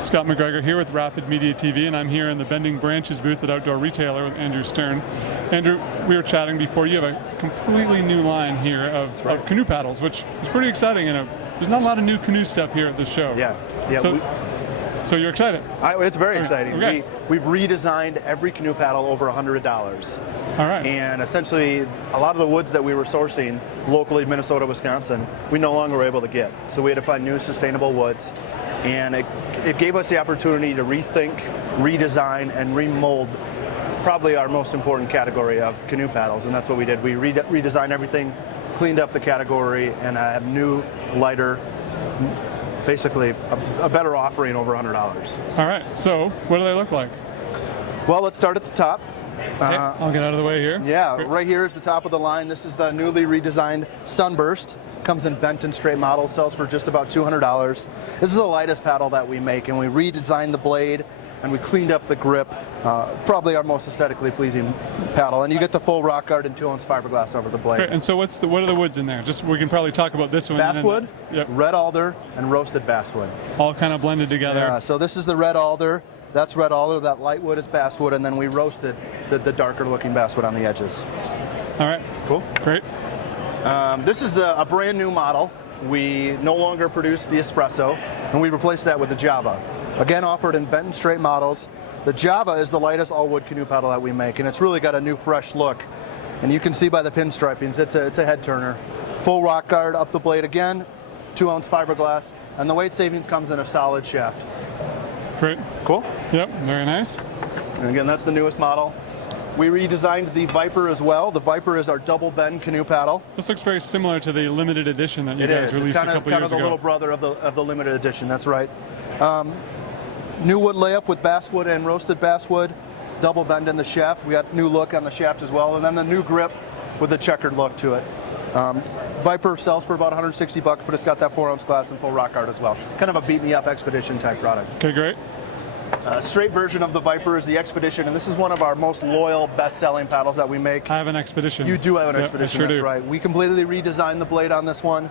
Scott McGregor here with Rapid Media TV, and I'm here in the Bending Branches booth at Outdoor Retailer with Andrew Stern. Andrew, we were chatting before. You have a completely new line here of canoe paddles, which is pretty exciting. There's not a lot of new canoe stuff here at this show. Yeah. So you're excited? It's very exciting. Okay. We've redesigned every canoe paddle over $100. All right. And essentially, a lot of the woods that we were sourcing locally, Minnesota, Wisconsin, we no longer were able to get. So we had to find new sustainable woods. And it gave us the opportunity to rethink, redesign, and remold probably our most important category of canoe paddles. And that's what we did. We redesigned everything, cleaned up the category, and have new, lighter, basically a better offering over $100. All right, so what do they look like? Well, let's start at the top. Okay, I'll get out of the way here. Yeah, Great. Right here is the top of the line. This is the newly redesigned Sunburst. Comes in bent and straight models, sells for just about $200. This is the lightest paddle that we make, and we redesigned the blade and we cleaned up the grip. Probably our most aesthetically pleasing paddle. And you get the full rock guard and 2-ounce fiberglass over the blade. Great. And so what are the woods in there? We can probably talk about this one. Basswood, yep. red alder, and roasted basswood. All kind of blended together. Yeah, so this is the red alder. That's red alder. That light wood is basswood, and then we roasted the darker looking basswood on the edges. All right. Cool. Great. This is a brand new model. We no longer produce the Espresso, and we replaced that with the Java. Again, offered in bent and straight models. The Java is the lightest all-wood canoe paddle that we make, and it's really got a new, fresh look. And you can see by the pinstripings, it's a head turner. Full rock guard up the blade again, 2-ounce fiberglass, and the weight savings comes in a solid shaft. Great. Cool? Yep, very nice. And again, that's the newest model. We redesigned the Viper as well. The Viper is our double bend canoe paddle. This looks very similar to the limited edition that you guys released a couple years ago. It's kind of the little brother of the limited edition, that's right. New wood layup with basswood and roasted basswood. Double bend in the shaft. We got new look on the shaft as well. And then the new grip with a checkered look to it. Viper sells for about $160, but it's got that 4-ounce glass and full rock guard as well. Kind of a beat-me-up expedition type product. Okay, great. Straight version of the Viper is the Expedition, and this is one of our most loyal, best-selling paddles that we make. I have an Expedition. You do have an Expedition, that's right. We completely redesigned the blade on this one.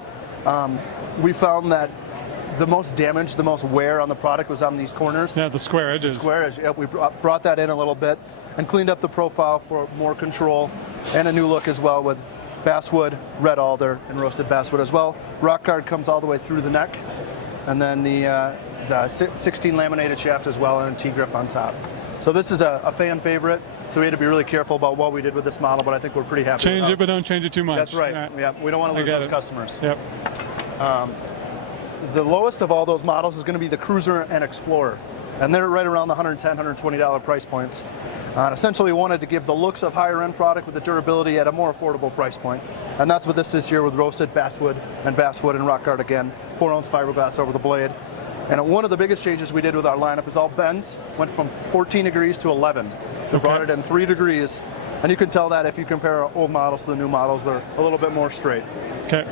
We found that the most damage, the most wear on the product was on these corners. Yeah, the square edges. The square edge, yep, we brought that in a little bit and cleaned up the profile for more control and a new look as well with basswood, red alder, and roasted basswood as well. Rock guard comes all the way through the neck, and then the 16 laminated shaft as well, and a T-grip on top. So this is a fan favorite, so we had to be really careful about what we did with this model, but I think we're pretty happy. Change it, but don't change it too much. That's right. Yeah, we don't want to lose those customers. Yep. The lowest of all those models is going to be the Cruiser and Explorer, and they're right around the $110, $120 price points. Essentially, we wanted to give the looks of higher-end product with the durability at a more affordable price point, and that's what this is here with roasted basswood and rock guard again, 4-ounce fiberglass over the blade. And one of the biggest changes we did with our lineup is all bends went from 14 degrees to 11. So we brought it in 3 degrees, and you can tell that if you compare our old models to the new models, they're a little bit more straight. Okay.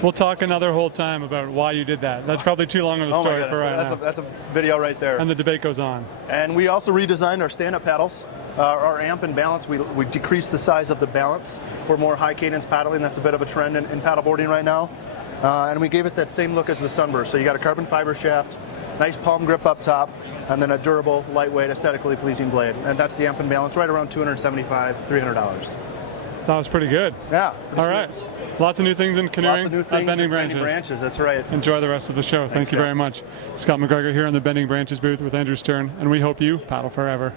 We'll talk another whole time about why you did that. That's probably too long of a story for right now. That's a video right there. And the debate goes on. And we also redesigned our stand-up paddles. Our amp and balance, we decreased the size of the balance for more high cadence paddling. That's a bit of a trend in paddleboarding right now. And we gave it that same look as the Sunburst. So you got a carbon fiber shaft, nice palm grip up top, and then a durable, lightweight, aesthetically pleasing blade. And that's the amp and balance, right around $275, $300. That was pretty good. Yeah. All right. Lots of new things in canoeing. Lots of new things at Bending in Branches. Bending Branches, that's right. Enjoy the rest of the show. Thank you very much. Scott McGregor here on the Bending Branches booth with Andrew Stern, and we hope you paddle forever.